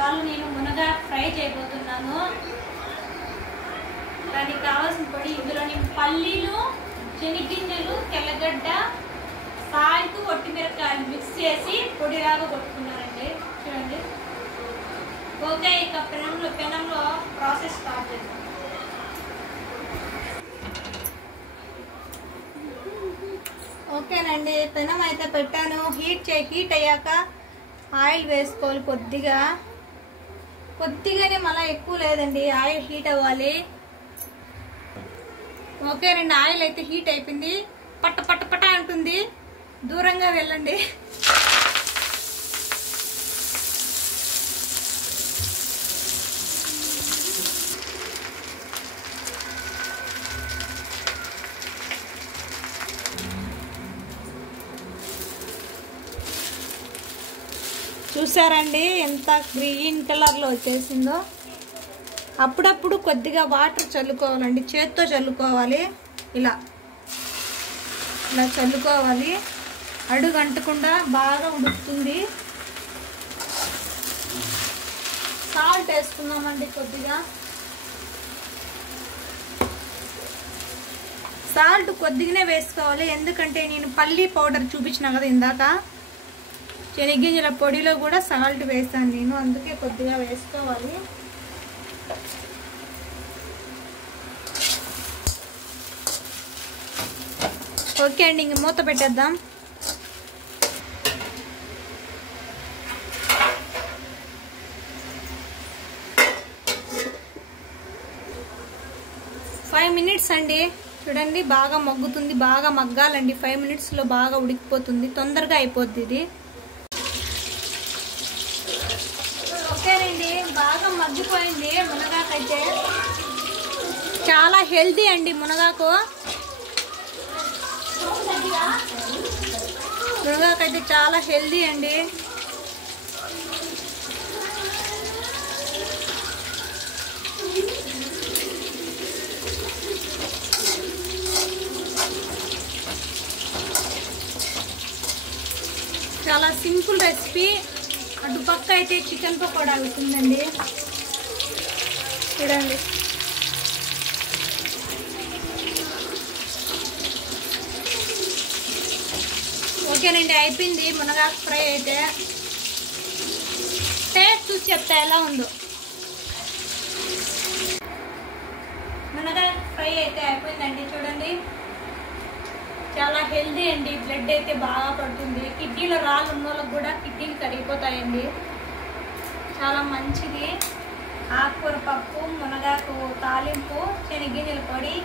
ఇవాళ నేను మునగా ఫ్రై చేయబోతున్నాను. దానికి కావాల్సిన పొడి ఇందులో నేను పల్లీలు, శనగింజలు, తెల్లగడ్డ, సాల్ట్, ఒట్టిమిరపకాయలు మిక్స్ చేసి పొడిలాగా కొట్టుకున్నానండి. చూడండి. ఓకే, ఇక పెనంలో ప్రాసెస్ స్టార్ట్ చేద్దాం. ఓకేనండి, పెనం అయితే పెట్టాను. హీట్ అయ్యాక ఆయిల్ వేసుకోవాలి. కొద్దిగానే మళ్ళీ ఎక్కువ లేదండి, ఆయిల్ హీట్ అవ్వాలి. ఓకేనండి, ఆయిల్ అయితే హీట్ అయిపోయింది. పట్ట అంటుంది, దూరంగా వెళ్ళండి. చూసారండి ఎంత గ్రీన్ కలర్లో వచ్చేసిందో. అప్పుడప్పుడు కొద్దిగా వాటర్ చల్లుకోవాలండి, చేత్తో చల్లుకోవాలి. ఇలా చల్లుకోవాలి, అడుగు అంటకుండా బాగా ఉడుకుతుంది. సాల్ట్ వేసుకుందామండి. కొద్దిగా సాల్ట్ కొద్దిగానే వేసుకోవాలి, ఎందుకంటే నేను పల్లీ పౌడర్ చూపించిన కదా ఇందాక, శనగింజల పొడిలో కూడా సాల్ట్ వేస్తాను నేను, అందుకే కొద్దిగా వేసుకోవాలి. ఓకే అండి, ఇంక మూత పెట్టేద్దాం. ఫైవ్ మినిట్స్ అండి. చూడండి, బాగా మగ్గుతుంది. బాగా మగ్గాలండి, 5 మినిట్స్లో బాగా ఉడికిపోతుంది, తొందరగా అయిపోద్ది ఇది. ఓకేనండి, బాగా మగ్గిపోయింది. మునగాకైతే చాలా హెల్తీ అండి. మునగాకైతే చాలా హెల్తీ అండి. చాలా సింపుల్ రెసిపీ. అటు పక్క అయితే చికెన్ పకోడా అవుతుందండి. చూడండి. ఓకేనండి, అయిపోయింది మునగాకు ఫ్రై అయితే. టేస్ట్ చూసి చెప్తా ఎలా ఉందో. మునగాకు ఫ్రై అయితే అయిపోయిందండి. చూడండి, చాలా హెల్దీ అండి. బ్లడ్ అయితే బాగా పడుతుంది. కిడ్నీలో రాళ్ళు ఉన్న వాళ్ళకి కూడా కిడ్నీలు కరిగిపోతాయండి. చాలా మంచిది. ఆకుకూర పప్పు, మునగాకు తాలింపు, శనగింజల పొడి,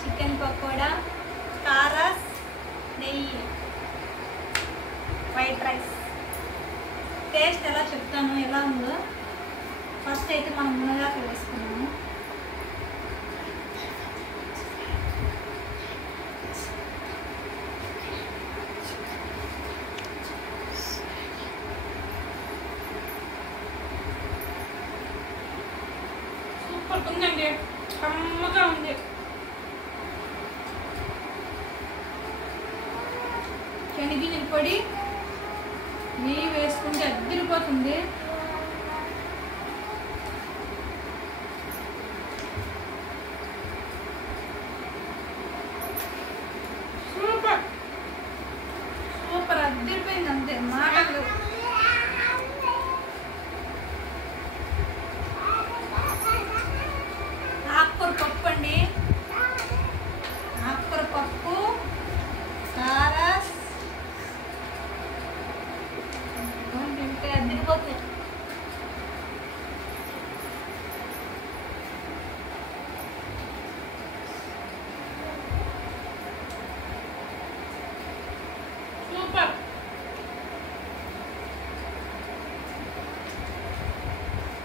చికెన్ పకోడా, కారాస్, నెయ్యి, వైట్ రైస్. టేస్ట్ ఎలా చెప్తాను ఎలా ఉందో. ఫస్ట్ అయితే మనం మునగాకు వేసుకున్నాము. సూపర్ ఉందండి, కమ్మగా ఉంది. శనగింజల పొడి, నెయ్యి వేసుకుంటే అద్దరిపోతుంది. సూపర్ సూపర్ అద్దరిపోయింది, అంతే మాటలు. ఆకుకూర పప్పు అండి. ఆకుకూర పప్పు, కారాస్ తింటే అద్దరిపోతుంది. సూపర్.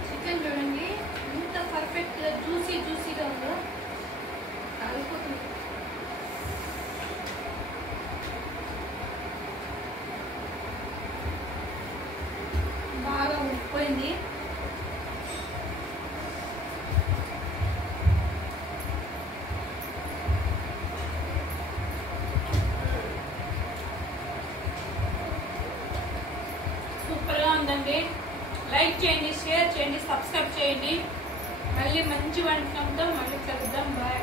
చికెన్ చూడండి ఎంత పర్ఫెక్ట్గా జ్యూసీగా ఉందో, కాలిపోతుంది. బాగా ఉడికిపోయింది. సూపర్గా ఉందండి. లైక్ చేయండి, షేర్ చేయండి, సబ్స్క్రైబ్ చేయండి. మళ్ళీ మంచి వంటకంతో మళ్ళీ కలుద్దాం. బాయ్.